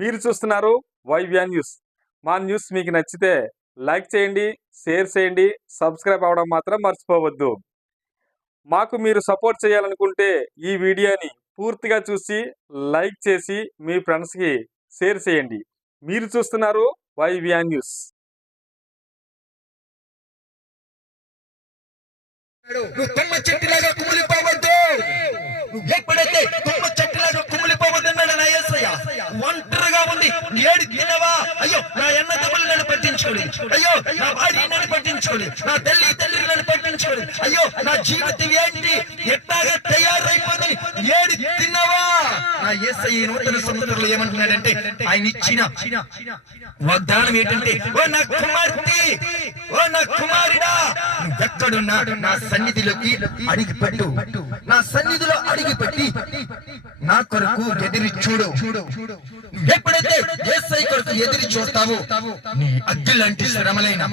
మీరు చూస్తున్నారు వైవ్యా న్యూస్. మా న్యూస్ మీకు నచ్చితే లైక్ చేయండి, షేర్ చేయండి, సబ్స్క్రైబ్ అవ్వడం మాత్రం మర్చిపోవద్దు. మాకు మీరు సపోర్ట్ చేయాలనుకుంటే ఈ వీడియోని పూర్తిగా చూసి లైక్ చేసి మీ ఫ్రెండ్స్కి షేర్ చేయండి. మీరు చూస్తున్నారు వైవ్యా న్యూస్. నువ్వు తుమ్మ చెట్టులాగా కుమిలిపోవద్దు. నువ్వు ఎప్పుడైతే తుమ్మ చెట్టులాగా కుమిలిపోవద్దన్నాడు నా యేసయ్య. ఒంటరిగా ఉంది ఏడు తినవా, అయ్యో నా అన్న తమ్ముళ్ళు నన్ను పట్టించుకోండి, అయ్యో నా భార్య నన్ను పట్టించుకోండి, నా తల్లి తండ్రి నన్ను పట్టించుకోండి, అయ్యో నా జీవితం ఏంటి ఎట్లాగా తయారైపోతుంది, ఏడు తిన్నవా. నా యేసయ్య నూతన సంవత్సరంలో ఏమంటున్నాడంటే, ఆయన ఇచ్చిన వాగ్దానం ఏంటంటే, ఓ నా కుమార్తె, ఓ నా కుమారుడా, ఎక్కడున్నాడు నా సన్నిధిలోకి అడిగి పెట్టు, నా సన్నిధిలో అడిగి పెట్టి నా కొరకు ఎదిరి చూడు. ఎప్పుడైతే యేసయ్య కొరకు ఎదిరి చూస్తావు, నీ అగ్గిలాంటి శ్రమలైనా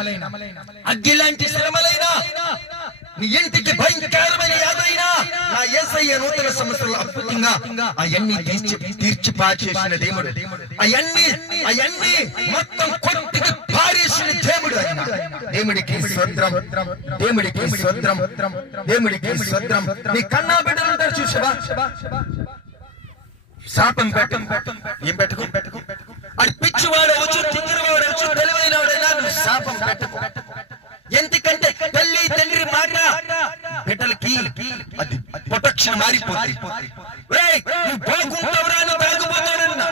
నీ ఇంటికి భయంకరమైన యాదైనా నా యేసయ్య నూతన సంవత్సరంలో అద్భుతంగా అవన్నీ తీర్చిపాచేసిన దేవుడు, అవన్నీ మొత్తం కొట్టుకు పారేసిన దేవుడు ఆయన. దేవుడికి స్తోత్రం, దేవుడికి స్తోత్రం, దేవుడికి స్తోత్రం. నీ కన్నా బిడ్డలు ఉంటారు చూసావా, శాపం ఏం పెట్టుకో, అది పిచ్చివాడు అవచ్చు, తింగరవాడు అవచ్చు, తెలివైన వాడైనా నువ్వు శాపం పెట్టుకో. ఎందుకంటే తల్లి తండ్రి మాట బిడ్డలకి అది ప్రొటెక్షన్ మారిపోతుంది. నువ్వు బాగుంటావురా అని తాగుపోతాడన్నా,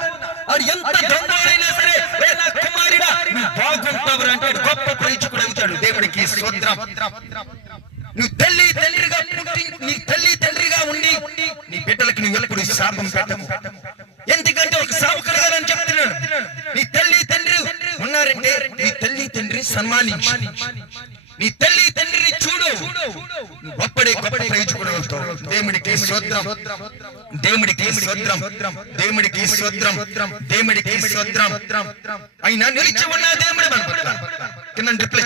అది ఎంత దొంగైనా సరే నా కుమారుడా నువ్వు బాగుంటావురా అంటే గొప్ప ప్రేక్షకుడు అవుతాడు. దేవుడికి స్తోత్రం. నువ్వు తల్లి తండ్రిగా ఉండి నీ బిడ్డలకి నువ్వు ఎప్పుడు శాపం పెట్టకు. ఎందుకంటే ఒక శాపం కలగాలని చెప్తున్నాడు. నీ తల్లి తండ్రి ఉన్నారంటే నీ తల్లి తండ్రి సన్మానించు, నీ తల్లి తండ్రిని చూడు, అప్పుడే గొప్ప ప్రేక్షకుడు అవుతావు. దేవుడికి స్తోత్రం, దేవుడికి స్తోత్రం, దేవుడికి స్తోత్రం, దేవుడికి స్తోత్రం. ఆయన నిలిచి ఉన్న దేవుడు మన పట్ల కింద రిప్లై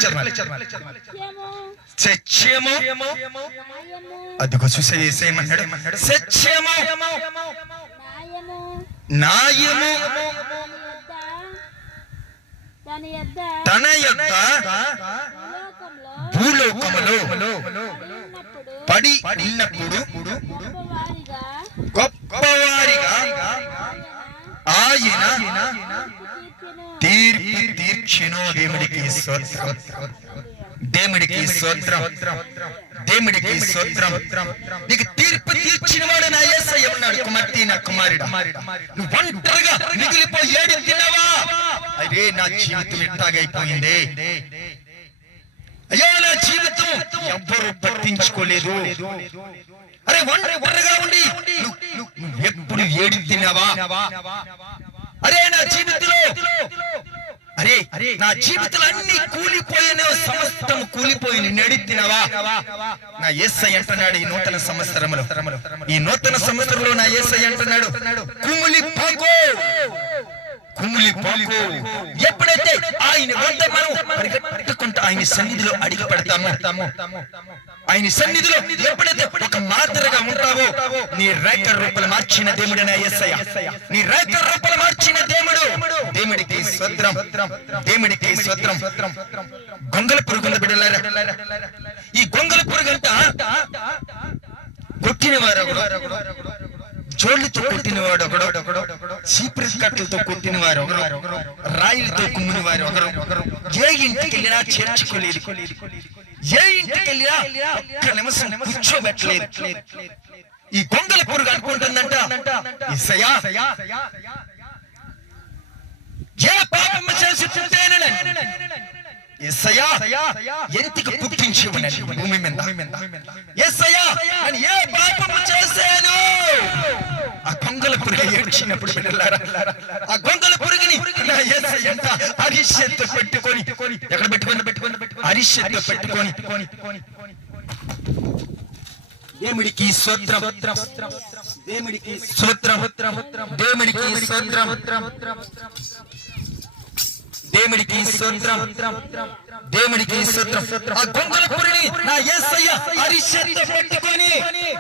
సత్యము, అదిగో చూసేయమన్నాడు. సత్యము, న్యాయము తన యొక్క భూలోకములో పడి ఉన్నప్పుడు గొప్పవారిగా ఆయన తీర్పు తీర్చెను. దేవుడికి స్తోత్రం, దేవుడికి స్తోత్రం, దేవుడికి స్తోత్రం. నీకు తీర్పు తీర్చిన వాడు నా యేసయ్య ఉన్నాడు. కుమార్తె, నా కుమారుడా, నువ్వు ఒంటరిగా మిగిలిపోయి ఏడు తిన్నావా, అరే నా జీవితం ఎట్టాగైపోయింది, అయ్యో నా జీవితం ఎవ్వరు పట్టించుకోలేదు, అరే ఒంటరిగా ఉండి నువ్వు ఎప్పుడు ఏడు తిన్నావా, అరే నా జీవితంలో నా జీవితంలో అన్ని కూలిపోయిన సమస్తం కూలిపోయిన నెడితినవా. నా యేసయ్య అంటున్నాడు ఈ నూతన సంవత్సరంలో, ఈ నూతన సంవత్సరంలో నా యేసయ్య అంటున్నాడు, కుమిలిపోకు, కుమిలిపోకు. ఎప్పుడైతే ఆయన వద్ద మనం పరిగెట్టుకుంటూ ఆయన సన్నిధిలో అడిగి పెడతాము, ఆయన సన్నిధిలో ఎప్పుడైతే ఒక మాదిరిగా ఉంటావో, నీ రేఖ రూపాలు మార్చిన దేవుడు నా యేసయ్య, నీ రేఖ రూపాలు మార్చిన దేవుడు. దేవుడికి స్తోత్రం, దేవుడికి స్తోత్రం. గొంగల పురుగుల బిడ్డలారా, ఈ గొంగల పురుగంట కొట్టిన వారు, జోళ్లతో కొట్టిన వాడు ఒకడు, చీపురు కట్టలతో కొట్టిన వారు ఒకరు, రాయిలతో కుమ్మిన వారు ఒకరు. ఏ ఇంటికి వెళ్ళినా చేర్చుకోలేదు, ఏ ఇంటికి వెళ్ళినా ఒక్క నిమిషం కూర్చోబెట్టలేదు. ఈ గొంగల పురుగు అనుకుంటుందంట, యేసయ్యా ఏ పాపం చేసి యేసయ్యా ఎందుకు పుట్టించివనని భూమి మీద, యేసయ్యా నేను ఏ పాపం చేశాను. ఆ గొంగల పురుగు ఏడ్చినప్పుడు బిడ్డలారా, ఆ గొంగల పురుగుని నా యేసయ్య అరిషెత్తు పెట్టుకొని, ఎక్కడ పెట్టుకొని అరిషెత్తు పెట్టుకొని, దేవుడికి స్తోత్రం, దేవుడికి స్తోత్రం, దేవుడికి స్తోత్రం, దేవుడికి స్తోత్రం, దేవుడికి స్తోత్రం. ఆ గొంగల పురిని నా యేసయ్య అరిషత్తు పెట్టుకొని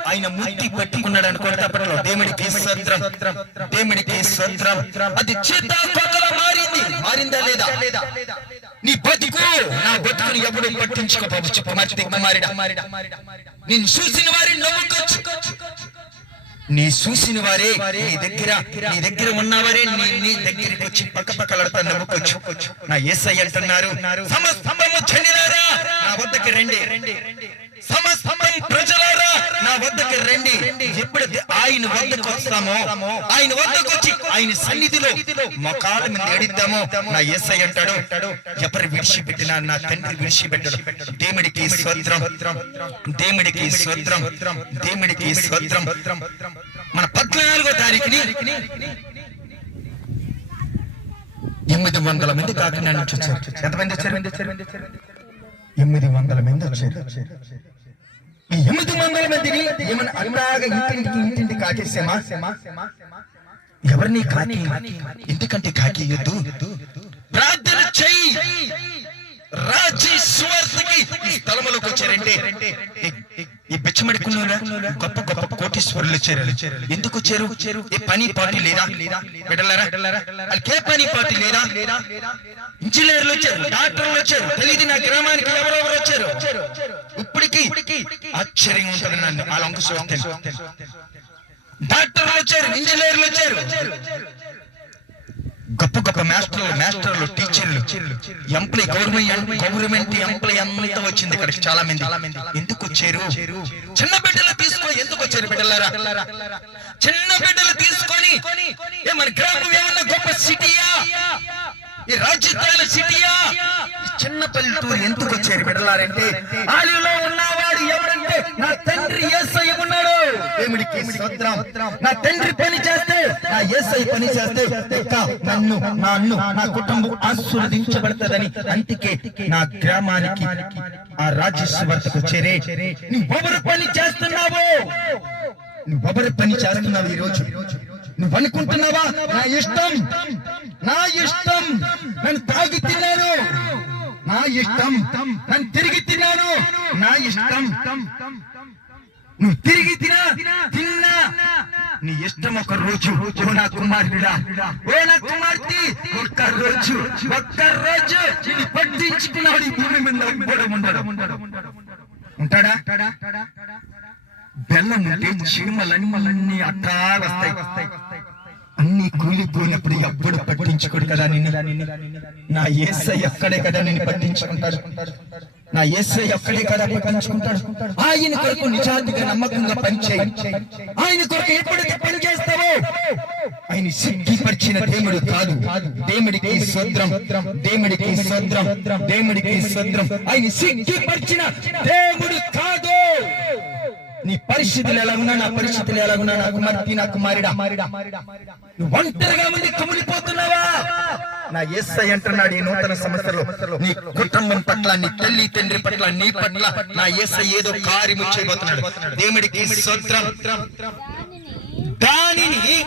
ఆయన ముట్టి పట్టుకున్నాడు అనుకోండి అప్పట్లో. దేవుడికి స్తోత్రం, దేవుడికి స్తోత్రం. అది చేత కొత్తగా మారిందా లేదా? నీ బతుకు నా బతుకుని ఎప్పుడు పట్టించుకోవచ్చు కుమారుడా. నేను చూసిన వారిని నమ్ముకోవచ్చు, నీ చూసిన వారే నీ దగ్గర ఉన్నవారే నీ దగ్గరికి వచ్చి పక్కపక్కలడతా నమ్ముకోవచ్చు. నా యేసయ్య అంటున్నారు, సమస్తము జనులారా నా వద్దకు రండి, సమస్తం ప్రజలారా నా వద్దకు రండి. ఎప్పుడైతే ఆయన వద్దకు వస్తామో, ఆయన వద్దకు వచ్చి ఆయన సన్నిధిలో మోకాళ్ళ మీద ఏడిద్దామో, నా యేసయ్య అంటాడు, ఎవరు విడిచిపెట్టినా నా తండ్రి విడిచిపెట్టడు. దేవుడికి స్తోత్రం, దేవుడికి స్తోత్రం, దేవుడికి స్తోత్రం. మన 14వ తారీఖుని 800 మంది కాకినాడ నుంచి వచ్చారు. ఎంతమంది వచ్చారు? 800 మంది వచ్చారు. ఈ 800 మందిని ఏమన్నా అలాగా ఇంటింటికి కాకేసామా? ఎవరిని కాకి? ఎందుకంటే కాకి యుద్ధు ప్రార్థన చెయ్యి. రాజేశ్వర్కి ఈ స్థలములోకి వచ్చారంటే ఈ బిచ్చమడుకున్నారా గొప్ప గొప్ప కోటీశ్వరులు వచ్చారు. ఎందుకు వచ్చారు? ఏ పని పార్టీ లేదా? బిడ్డలారా, వాళ్ళకి ఏ పని పార్టీ లేదా? ఇంజనీర్లు వచ్చారు, డాక్టర్లు వచ్చారు, తెలియదు నా గ్రామానికి ఎవరెవరు వచ్చారు. ఇప్పటికీ ఆశ్చర్యం ఉంటుంది నన్ను వాళ్ళ అంకు చూస్తే. డాక్టర్లు వచ్చారు, ఇంజనీర్లు వచ్చారు, గొప్ప గొప్ప మాస్టర్లు, టీచర్లు, ఎంప్లాయ్, గవర్నమెంట్ ఎంప్లాయ్ అంతా వచ్చింది ఇక్కడ చాలా మంది. ఎందుకు వచ్చారు? చిన్న బిడ్డలు తీసుకొని ఎందుకు వచ్చారు బిడ్డలారా? చిన్న బిడ్డలు తీసుకొని మన గ్రామం ఏమన్నా గొప్ప సిటీయా? ఈ రాజధాని సిటీయా? చిన్న పల్లెటూరు ఎందుకు వచ్చారు బిడ్డలారంటే, ఆలిలో ఉన్నవాడు ఎవరంటే నా తండ్రి యేసయ్య ఉన్నాడు. దేవుడికి స్తోత్రం. నా తండ్రి పని చేస్తే, నా యేసయ్య పని చేస్తే నా కుటుంబం ఆశీర్వదించబడతదని. అందుకే నా గ్రామానికి ఆ రాజేశ్వర్తకు వచ్చారే. నువ్వెవరు పని చేస్తున్నావు? నువ్వెవరు పని చేస్తున్నావు ఈ రోజు? నువ్వు అనుకుంటున్నావా నా ఇష్టం, నా ఇష్టం, నన్ను తాగి తిన్నాను, నా ఇష్టం, నన్ను తిరిగి తిన్నాను, నా ఇష్టం, నువ్వు తిరిగి తిన్నా నీ ఇష్టం. ఒక రోజు ఓ నా కుమారుడా, ఓ నా కుమార్తె, ఒక్క రోజు నిన్ను పట్టించుకున్నాడు ఈ భూమి మీద ఉంటాడా? బెల్లం ఉంటే చీమలన్నీ అట్టా వస్తాయి. అన్ని కూలిపోయినప్పుడు ఎప్పుడు పట్టించుకోడు కదా నిన్ను. నా యేసయ్య ఒక్కడే కదా నిన్ను పట్టించుకుంటాడు. నా యేసయ్య ఒక్కడే కదా పట్టించుకుంటాడు. ఆయన కొరకు నిజాతిగా నమ్మకంగా పనిచేయి. ఆయన కొరకు ఎప్పుడైతే పని చేస్తావో ఆయన సిగ్గిపరిచిన దేవుడు కాదు. దేవుడికి స్తోత్రం, దేవుడికి స్తోత్రం, దేవుడికి స్తోత్రం. ఆయన సిగ్గిపరిచిన దేవుడు కాదు. నీ పరిస్థితులు ఎలా ఉన్నా, నా పరిస్థితులు ఎలా ఉన్నా, నా కుమార్తె, నా కుమారుడా, నువ్వు ఒంటరిగా ఉంది కుమిలిపోతున్నావా? నా యేసయ్య అంటున్నాడు ఈ నూతన సంవత్సరంలో నీ కుటుంబం పట్ల, నీ తల్లి తండ్రి పట్ల, నీ పట్ల నా యేసయ్య ఏదో కార్యము చేయబోతున్నాడు. దేవుడికి స్తోత్రం. దానిని